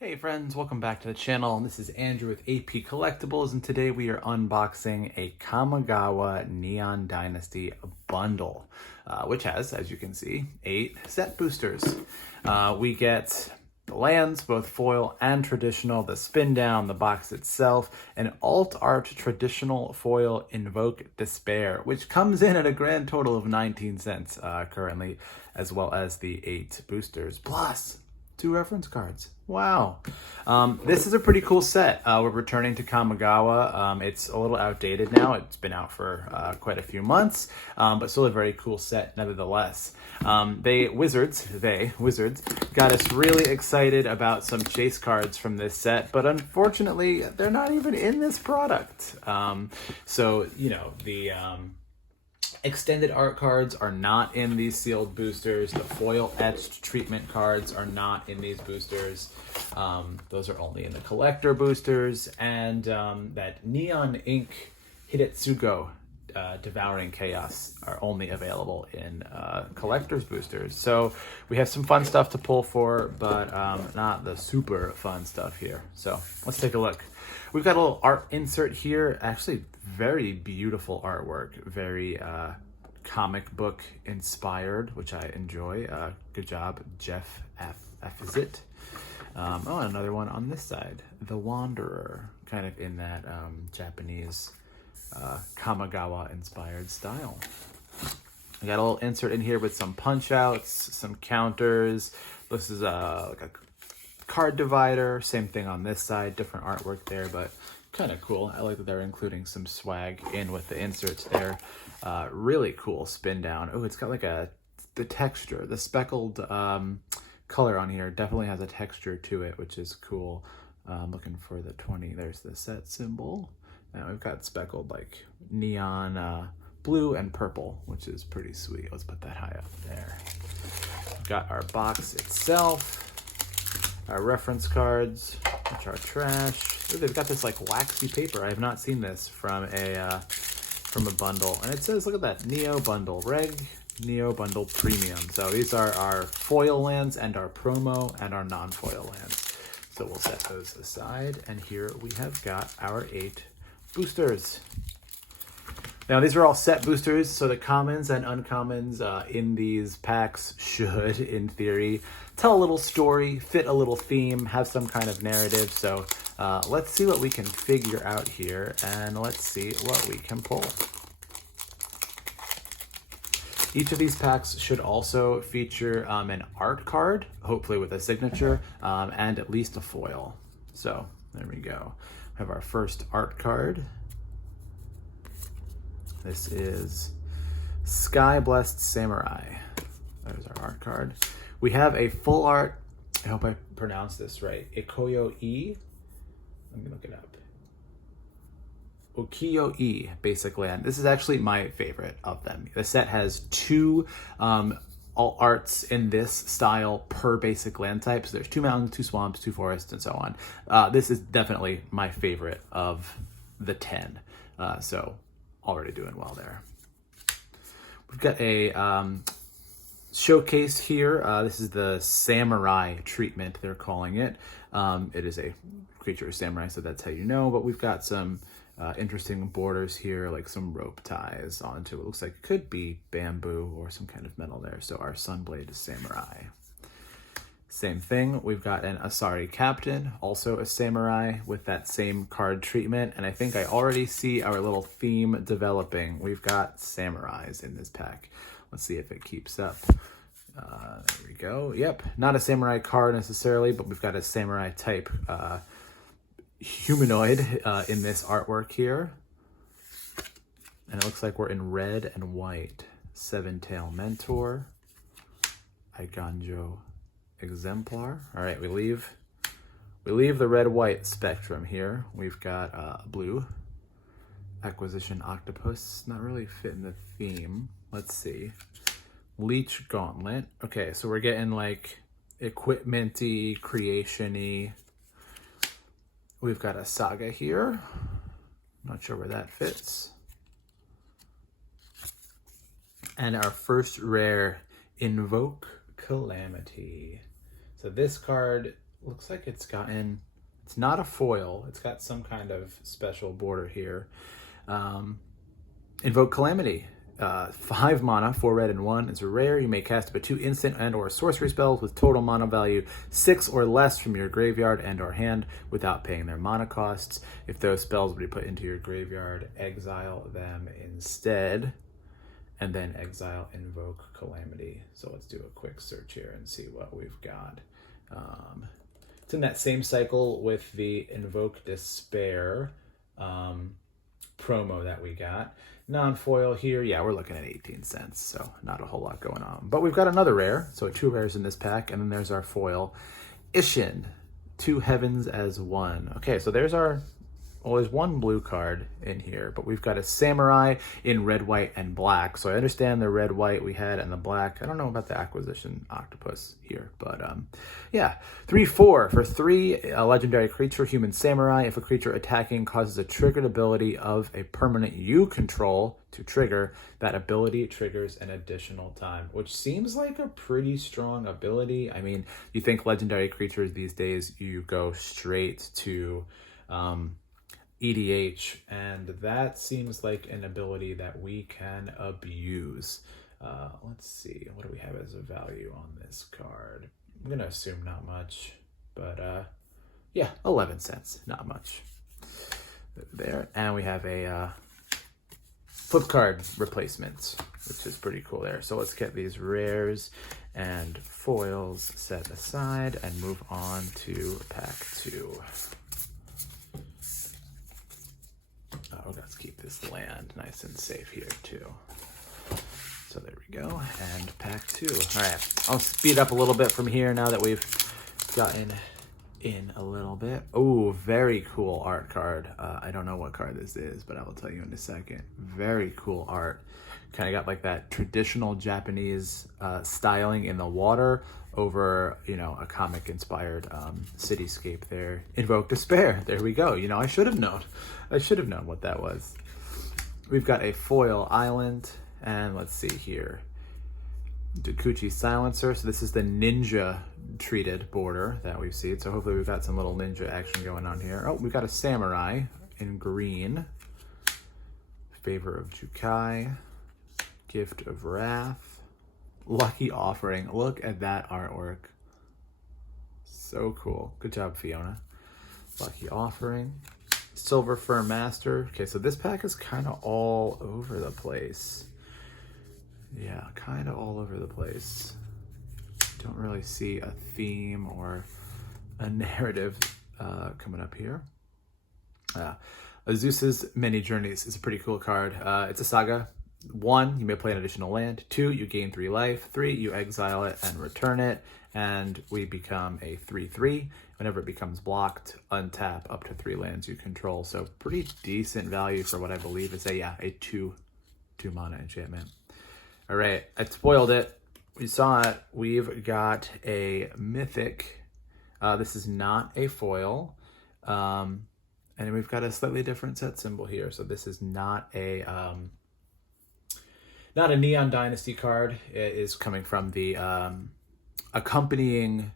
Hey friends, welcome back to the channel. This is Andrew with AP Collectibles, and today we are unboxing a Kamigawa Neon Dynasty Bundle, which has, as you can see, 8 set boosters. We get the lands, both foil and traditional, the spin down, the box itself, an alt art traditional foil Invoke Despair, which comes in at a grand total of 19 cents currently, as well as the 8 boosters, plus 2 reference cards. Wow. This is a pretty cool set. We're returning to Kamigawa. It's a little outdated now. It's been out for quite a few months, but still a very cool set nevertheless. Wizards got us really excited about some chase cards from this set, but unfortunately, they're not even in this product. The extended art cards are not in these sealed boosters. The foil etched treatment cards are not in these boosters. Those are only in the collector boosters. And that Neon Ink Hidetsugo Devouring Chaos are only available in collector's boosters. So we have some fun stuff to pull for, but not the super fun stuff here. So let's take a look. We've got a little art insert here. Actually, very beautiful artwork. Very comic book inspired, which I enjoy. Good job, Jeff F. Is it? And another one on this side. The Wanderer, kind of in that Japanese Kamigawa inspired style. I got a little insert in here with some punch outs, some counters. This is like a card divider. Same thing on this side, different artwork there, but kind of cool. I like that they're including some swag in with the inserts there. Really cool spin down. Oh, it's got like the texture, the speckled color on here definitely has a texture to it, which is cool. I'm looking for the 20. There's the set symbol. Now we've got speckled like neon blue and purple, which is pretty sweet. Let's put that high up there. We've got our box itself. Our reference cards, which are trash. Ooh, they've got this like waxy paper. I have not seen this from a bundle. And it says, look at that, Neo Bundle, Reg, Neo Bundle Premium. So these are our foil lands and our promo and our non-foil lands. So we'll set those aside. And here we have got our 8 boosters. Now, these are all set boosters, so the commons and uncommons in these packs should, in theory, tell a little story, fit a little theme, have some kind of narrative. So let's see what we can figure out here, and let's see what we can pull. Each of these packs should also feature an art card, hopefully with a signature, and at least a foil. So there we go. We have our first art card. This is Sky Blessed Samurai. There's our art card. We have a full art, I hope I pronounced this right, Ikoyo-e. Let me look it up. Ukiyo-e, basically. And this is actually my favorite of them. The set has 2 alt arts in this style per basic land type. So there's 2 mountains, 2 swamps, 2 forests, and so on. This is definitely my favorite of the 10. So already doing well there. We've got a showcase here. This is the samurai treatment, they're calling it. It is a creature of samurai, so that's how you know. But we've got some interesting borders here, like some rope ties onto it. Looks like it could be bamboo or some kind of metal there. So our Sunblade Samurai. Same thing, we've got an Asari Captain, also a samurai with that same card treatment. And I think I already see our little theme developing. We've got samurais in this pack. Let's see if it keeps up. There we go. Yep, not a samurai card necessarily, but we've got a samurai type humanoid in this artwork here. And it looks like we're in red and white. 7-Tail Mentor, Aiganjo Exemplar. All right, we leave the red-white spectrum here. We've got blue Acquisition Octopus, not really fitting the theme. Let's see. Leech Gauntlet. Okay, so we're getting like equipment-y, creation-y. We've got a Saga here. Not sure where that fits. And our first rare, Invoke Calamity. So this card looks like it's not a foil. It's got some kind of special border here. Invoke Calamity. 5 mana, 4 red and 1. It's a rare. You may cast up to 2 instant and or sorcery spells with total mana value 6 or less from your graveyard and or hand without paying their mana costs. If those spells would be put into your graveyard, exile them instead, and then exile Invoke Calamity. So let's do a quick search here and see what we've got. It's in that same cycle with the Invoke Despair promo that we got. Non-foil here, yeah, we're looking at 18 cents, so not a whole lot going on. But we've got another rare, so 2 rares in this pack, and then there's our foil. Ishin, 2 heavens as 1. Okay, so there's our, well, there's 1 blue card in here, but we've got a samurai in red, white, and black. So I understand the red, white we had and the black. I don't know about the acquisition octopus here, but yeah. 3/4 for 3, a legendary creature, human samurai. If a creature attacking causes a triggered ability of a permanent you control to trigger, that ability triggers an additional time, which seems like a pretty strong ability. I mean, you think legendary creatures these days, you go straight to EDH, and that seems like an ability that we can abuse. Let's see, what do we have as a value on this card? I'm gonna assume not much, but yeah, 11 cents, not much there. And we have a flip card replacement, which is pretty cool there. So let's get these rares and foils set aside and move on to pack 2. Oh, let's keep this land nice and safe here too. So there we go, and pack 2. All right, I'll speed up a little bit from here now that we've gotten in a little bit. Oh, very cool art card. I don't know what card this is, but I will tell you in a second. Very cool art. Kind of got like that traditional Japanese styling in the water over, you know, a comic-inspired cityscape there. Invoke Despair. There we go. You know, I should have known. I should have known what that was. We've got a foil island, and let's see here. Dokuchi Silencer. So this is the ninja treated border that we've seen. So hopefully we've got some little ninja action going on here. Oh, we've got a samurai in green. Favor of Jukai. Gift of Wrath. Lucky Offering. Look at that artwork. So cool. Good job, Fiona. Lucky Offering. Silver Fur Master. Okay, so this pack is kind of all over the place. Yeah, kind of all over the place. Don't really see a theme or a narrative coming up here. Azusa's Many Journeys is a pretty cool card. It's a saga. 1, you may play an additional land. 2, you gain 3 life. 3, you exile it and return it. And we become a 3/3. Whenever it becomes blocked, untap up to 3 lands you control. So pretty decent value for what I believe is a 2 mana enchantment. All right, I spoiled it. We saw it. We've got a mythic. This is not a foil. And we've got a slightly different set symbol here. So this is not a Neon Dynasty card. It is coming from the accompanying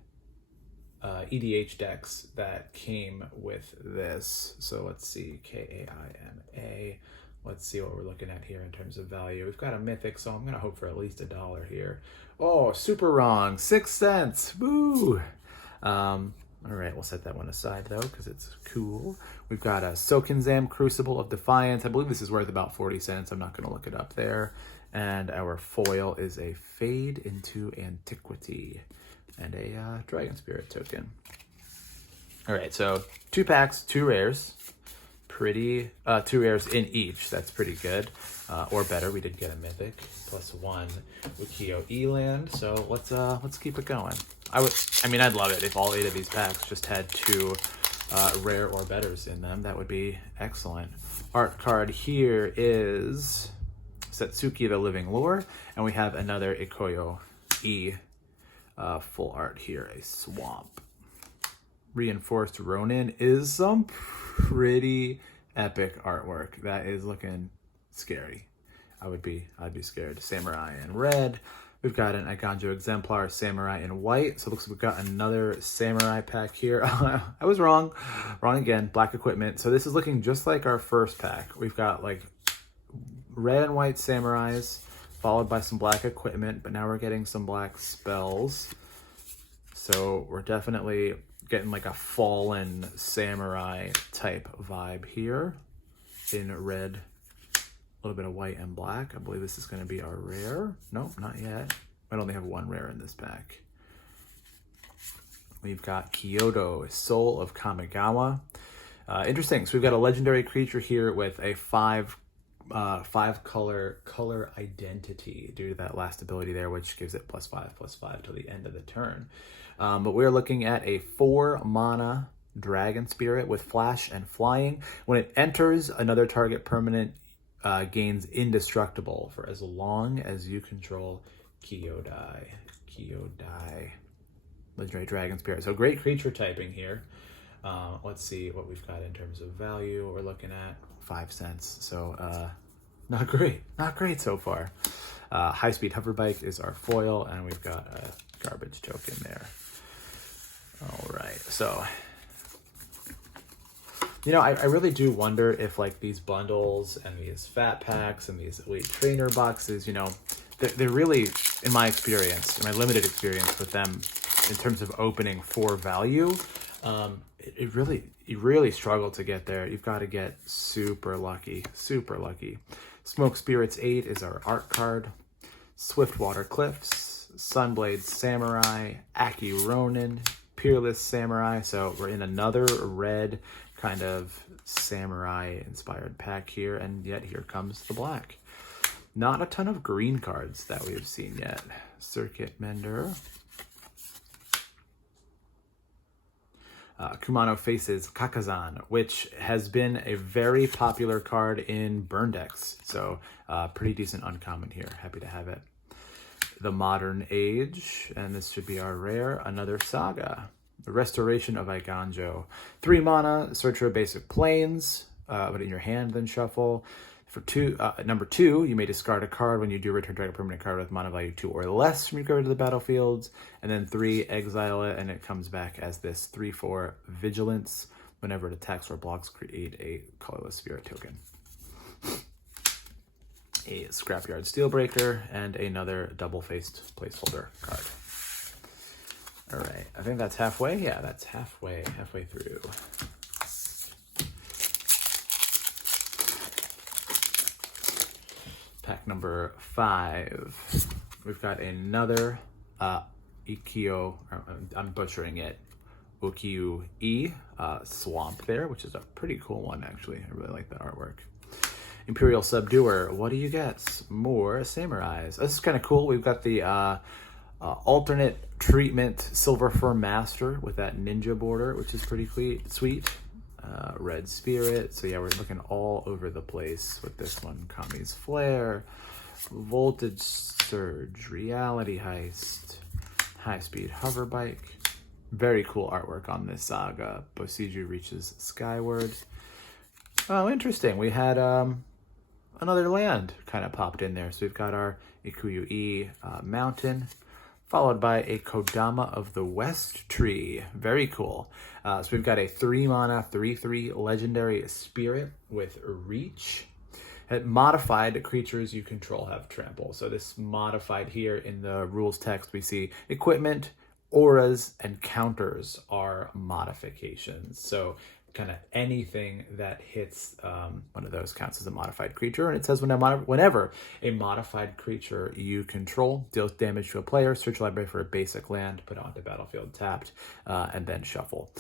EDH decks that came with this. So let's see, Kaima. Let's see what we're looking at here in terms of value. We've got a mythic, so I'm gonna hope for at least $1 here. Oh, super wrong, 6 cents, woo! All right, we'll set that one aside though, because it's cool. We've got a Sokinzam Crucible of Defiance. I believe this is worth about 40 cents. I'm not gonna look it up there. And our foil is a Fade into Antiquity and a Dragon Spirit token. All right, so 2 packs, 2 rares. Pretty, 2 rares in each. That's pretty good. Or better, we did get a mythic plus 1 Wikio Eland. So let's keep it going. I'd love it if all 8 of these packs just had 2 rare or betters in them. That would be excellent. Art card here is Setsuki the Living Lore, and we have another Ikoyo E full art here, a swamp. Reinforced Ronin is some pretty epic artwork. That is looking scary. I'd be scared. Samurai in red, We've got an Iganjo Exemplar Samurai in white. So it looks like we've got another Samurai pack here. I was wrong. Wrong again. Black equipment. So this is looking just like our first pack. We've got like red and white Samurais, followed by some black equipment, but now we're getting some black spells. So we're definitely getting like a fallen samurai type vibe here in red, a little bit of white and black. I believe this is going to be our rare. Nope, not yet. I only have one rare in this pack. We've got Kyoto, Soul of Kamigawa. Interesting. So we've got a legendary creature here with a five color identity due to that last ability there, which gives it +5/+5 till the end of the turn. But we're looking at a 4-mana Dragon Spirit with flash and flying. When it enters, another target permanent gains indestructible for as long as you control Kyodai. Legendary Dragon Spirit. So great creature typing here. Let's see what we've got in terms of value. We're looking at 5 cents. So not great so far. High Speed Hoverbike is our foil, and we've got a garbage token there. All right, so I really do wonder if like these bundles and these fat packs and these elite trainer boxes, they're really, in my experience, in my limited experience with them, in terms of opening for value, you really struggle to get there. You've got to get super lucky. Smoke Spirits 8 is our art card. Swiftwater Cliffs, Sunblade Samurai, Aki Ronin, Peerless Samurai. So we're in another red kind of samurai inspired pack here, and yet here comes the black. Not a ton of green cards that we've seen yet. Circuit Mender. Kumano faces Kakazan, which has been a very popular card in burn decks. So pretty decent uncommon here. Happy to have it. The Modern Age, and this should be our rare, another Saga. The Restoration of Iganjo. 3 mana, search for basic planes, put it in your hand, then shuffle. For number 2, you may discard a card when you do return target permanent card with mana value 2 or less from your card to the battlefield. And then 3, exile it, and it comes back as this 3/4 Vigilance. Whenever it attacks or blocks, create a colorless spirit token. A Scrapyard Steelbreaker, and another double-faced placeholder card. All right, I think that's halfway. Yeah, that's halfway through. Pack number 5. We've got another Ikkyo, I'm butchering it, Ukiyu-e Swamp there, which is a pretty cool one, actually. I really like that artwork. Imperial Subduer, what do you get? More Samurais. This is kind of cool. We've got the alternate treatment Silver Fur Master with that ninja border, which is pretty sweet. Red Spirit. So yeah, we're looking all over the place with this one. Kami's Flare, Voltage Surge, Reality Heist, High Speed Hoverbike. Very cool artwork on this saga. Boseiju reaches skyward. Oh, interesting. We had another land kind of popped in there. So we've got our Ikuyu-e Mountain, followed by a Kodama of the West Tree. Very cool. So we've got a 3-mana, 3/3 legendary spirit with reach. Modified creatures you control have trample. So this modified here in the rules text, we see equipment, auras, and counters are modifications. So kind of anything that hits one of those counts as a modified creature. And it says whenever a modified creature you control deals damage to a player, search your library for a basic land, put it onto battlefield tapped, and then shuffle.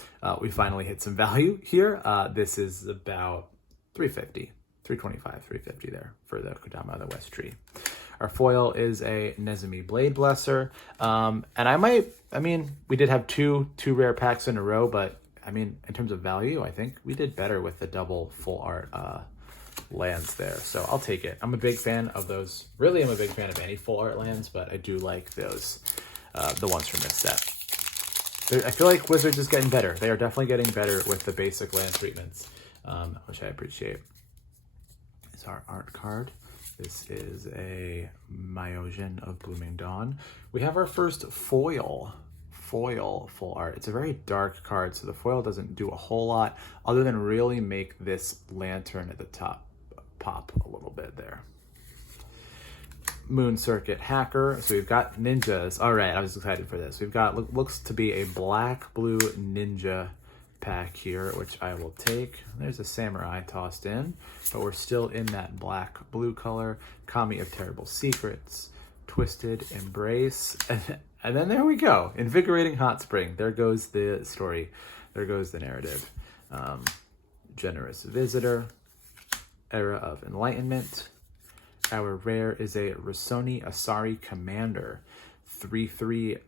We finally hit some value here. This is about 350, 325, 350 there for the Kodama of the West Tree. Our foil is a Nezumi Blade Blesser. And we did have two rare packs in a row, but in terms of value, I think we did better with the double full art lands there. So I'll take it. I'm a big fan of those. Really, I'm a big fan of any full art lands, but I do like those, the ones from this set. I feel like Wizards is getting better. They are definitely getting better with the basic land treatments, which I appreciate. Is our art card. This is a Myojin of Blooming Dawn. We have our first foil full art. It's a very dark card, so the foil doesn't do a whole lot other than really make this lantern at the top pop a little bit there. Moon Circuit Hacker. So we've got ninjas. All right, I was excited for this. We've got, looks to be a black-blue ninja pack here, which I will take. There's a samurai tossed in, but we're still in that black-blue color. Kami of Terrible Secrets, Twisted Embrace, and then there we go. Invigorating Hot Spring. There goes the story. There goes the narrative. Generous Visitor, Era of Enlightenment. Our rare is a Risoni Asari Commander. 3/3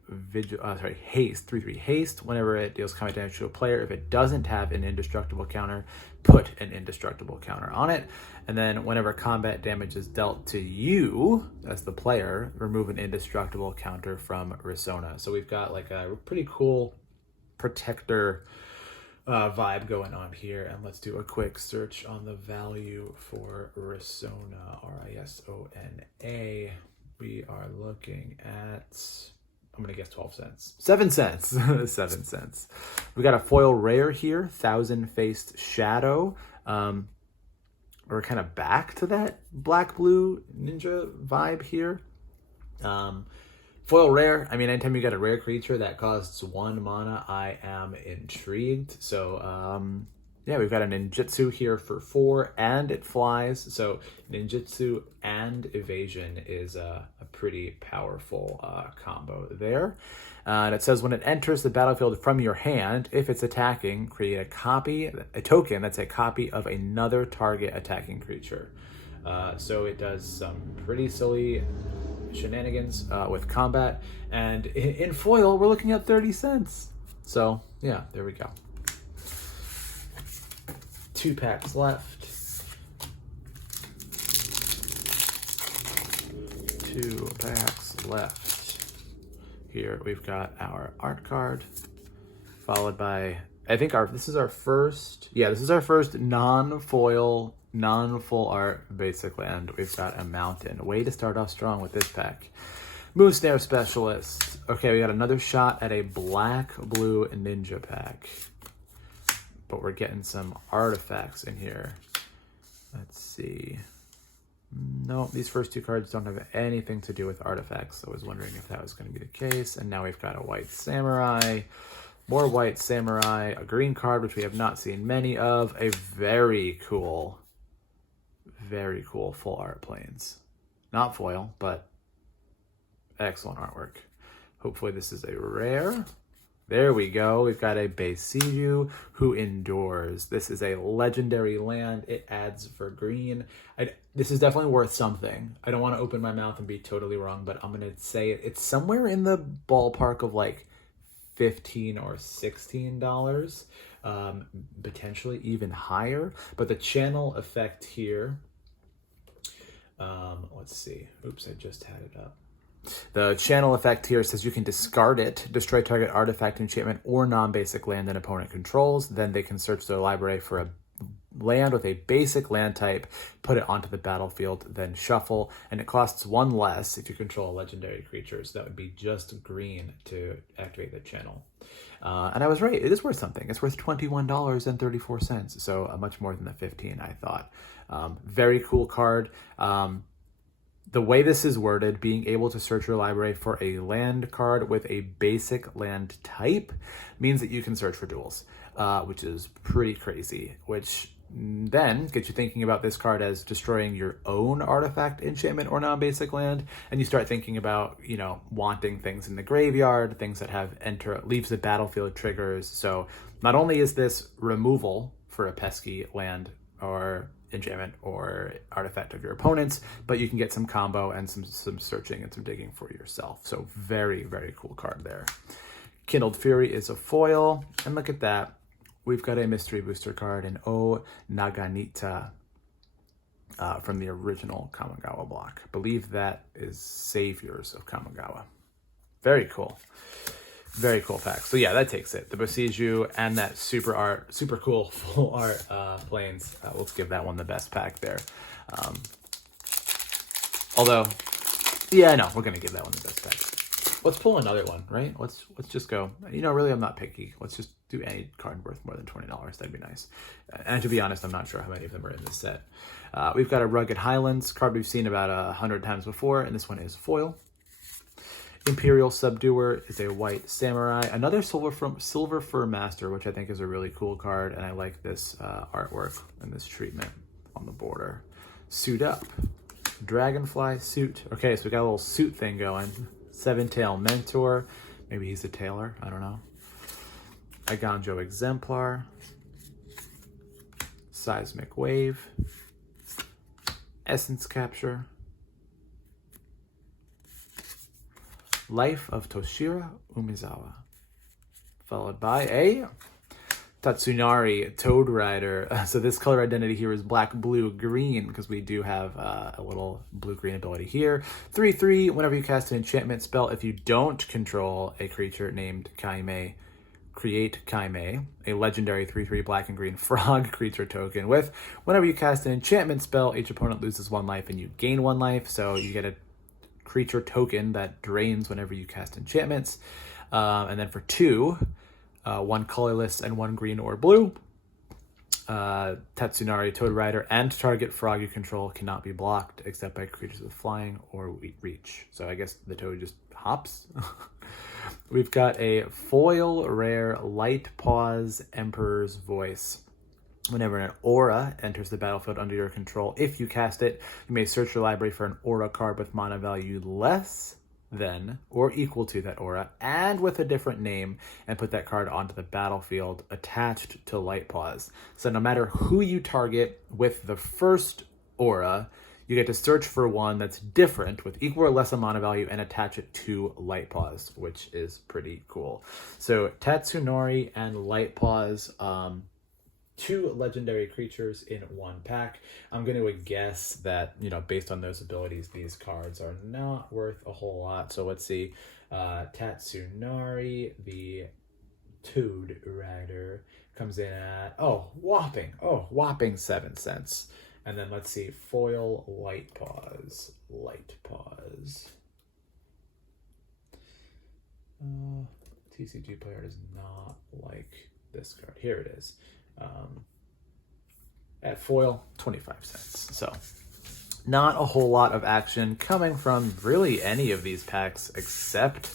haste. 3/3 haste. Whenever it deals combat damage to a player, if it doesn't have an indestructible counter, put an indestructible counter on it. And then whenever combat damage is dealt to you as the player, remove an indestructible counter from Risona. So we've got like a pretty cool protector vibe going on here. And let's do a quick search on the value for Risona, Risona. We are looking at, I'm going to guess 12 cents. 7 cents. 7 cents. We got a foil rare here, Thousand Faced Shadow. We're kind of back to that black-blue ninja vibe here. Foil rare, I mean, anytime you get a rare creature that costs 1 mana, I am intrigued. So, yeah, we've got a ninjutsu here for 4, and it flies. So ninjutsu and evasion is a pretty powerful combo there. And it says when it enters the battlefield from your hand, if it's attacking, create a token that's a copy of another target attacking creature. So it does some pretty silly shenanigans with combat. And in foil, we're looking at 30 cents. So yeah, there we go. 2 packs left. 2 packs left. Here we've got our art card, followed by, I think this is our first non-foil, non-full art basic land. We've got a mountain. Way to start off strong with this pack. Moose Snare Specialist. Okay, we got another shot at a black-blue ninja pack. But we're getting some artifacts in here. Let's see. No, these first 2 cards don't have anything to do with artifacts. So I was wondering if that was going to be the case. And now we've got a white samurai, more white samurai, a green card, which we have not seen many of, a very cool full art planes. Not foil, but excellent artwork. Hopefully this is a rare. There we go. We've got a Boseiju Who Endures. This is a legendary land. It adds for green. This is definitely worth something. I don't want to open my mouth and be totally wrong, but I'm going to say it's somewhere in the ballpark of like $15 or $16, potentially even higher. But the channel effect here, let's see. Oops, I just had it up. The channel effect here says you can discard it, destroy target artifact, enchantment, or non-basic land an opponent controls. Then they can search their library for a land with a basic land type, put it onto the battlefield, then shuffle. And it costs 1 less if you control a legendary creature. So that would be just green to activate the channel. And I was right. It is worth something. It's worth $21.34. So much more than the 15 I thought. Very cool card. The way this is worded, being able to search your library for a land card with a basic land type means that you can search for duels, which is pretty crazy, which then gets you thinking about this card as destroying your own artifact, enchantment, or non-basic land, and you start thinking about, you know, wanting things in the graveyard, things that have leaves the battlefield triggers. So not only is this removal for a pesky land or enchantment or artifact of your opponents, but you can get some combo and some searching and some digging for yourself. So very, very cool card there. Kindled Fury is a foil, and look at that. We've got a mystery booster card in O Naginata from the original Kamigawa block. I believe that is Saviors of Kamigawa. Very cool. Very cool pack. So yeah, that takes it. The Boseiju and that super cool full art planes. Let's give that one the best pack there. Although, yeah, no, we're gonna give that one the best specs. Let's pull another one, right? Let's just go. You know, really, I'm not picky. Let's just do any card worth more than $20. That'd be nice. And to be honest, I'm not sure how many of them are in this set. We've got a Rugged Highlands card we've seen about 100 times before, and this one is foil. Imperial Subduer is a white samurai. Another Silver Fur Master, which I think is a really cool card, and I like this artwork and this treatment on the border. Suit Up. Dragonfly Suit. Okay, so we got a little suit thing going. Seven Tail Mentor. Maybe he's a tailor. I don't know. Iganjo Exemplar. Seismic Wave. Essence Capture. Life of Toshiro Umizawa. Followed by a Tatsunari Toad Rider. So this color identity here is black, blue, green, because we do have a little blue-green ability here. 3/3, whenever you cast an enchantment spell, if you don't control a creature named Kaime, create Kaime, a legendary 3/3 black and green frog creature token with. Whenever you cast an enchantment spell, each opponent loses 1 life and you gain 1 life. So you get a creature token that drains whenever you cast enchantments. And then for 2, 1 colorless and 1 green or blue. Tatsunari Toad Rider and target frog you control cannot be blocked except by creatures with flying or reach. So I guess the toad just hops. We've got a foil rare Light Paws Emperor's Voice. Whenever an aura enters the battlefield under your control, if you cast it, you may search your library for an aura card with mana value less than or equal to that aura and with a different name and put that card onto the battlefield attached to Light Paws. So no matter who you target with the first aura, you get to search for one that's different with equal or less mana value and attach it to Light Paws, which is pretty cool. So Tatsunori and Light Paws, 2 legendary creatures in 1 pack. I'm going to guess that, you know, based on those abilities, these cards are not worth a whole lot. So let's see. Tatsunari, the Toad Rider, comes in at, whopping 7 cents. And then let's see, foil Light Paws. TCGPlayer does not like this card. Here it is. At foil, 25 cents. So not a whole lot of action coming from really any of these packs except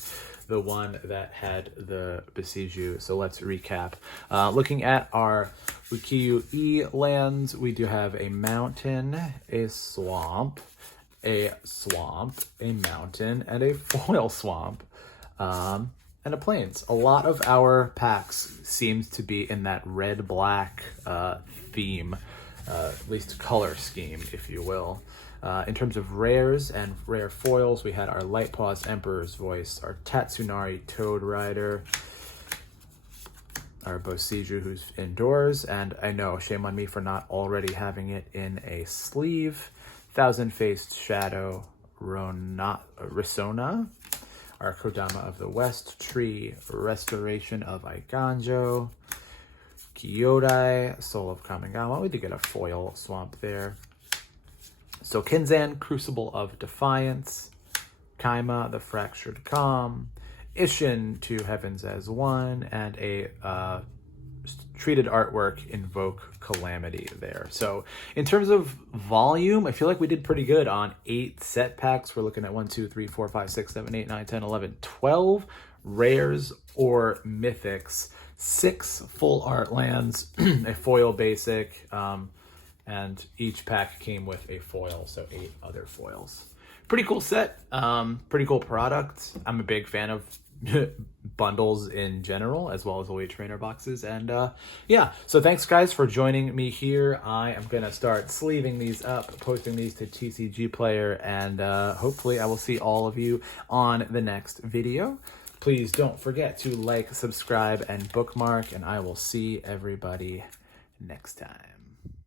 the one that had the Boseiju. So let's recap. Looking at our Ukiyo E lands, we do have a mountain, a swamp, a mountain, and a foil swamp. And a plains. A lot of our packs seems to be in that red-black theme, at least color scheme, if you will. In terms of rares and rare foils, we had our Light Paws Emperor's Voice, our Tatsunari Toad Rider, our Boseiju who's indoors, and I know, shame on me for not already having it in a sleeve, Thousand-Faced Shadow Risona, our Kodama of the West Tree, Restoration of Iganjo, Kyodai, Soul of Kamigawa. We did get a foil swamp there. So Kinzan, Crucible of Defiance, Kaima, the Fractured Calm, Ishin, Two Heavens as One, and a treated artwork, Invoke Calamity there. So in terms of volume, I feel like we did pretty good on 8 set packs. We're looking at 1, 2, 3, 4, 5, 6, 7, 8, 9, 10, 11, 12 rares or mythics, 6 full art lands, a foil basic, and each pack came with a foil, so 8 other foils. Pretty cool set, pretty cool product. I'm a big fan of bundles in general, as well as Elite Trainer boxes. And yeah, so thanks guys for joining me here. I am gonna start sleeving these up, posting these to TCGPlayer, and hopefully I will see all of you on the next video. Please don't forget to like, subscribe, and bookmark, and I will see everybody next time.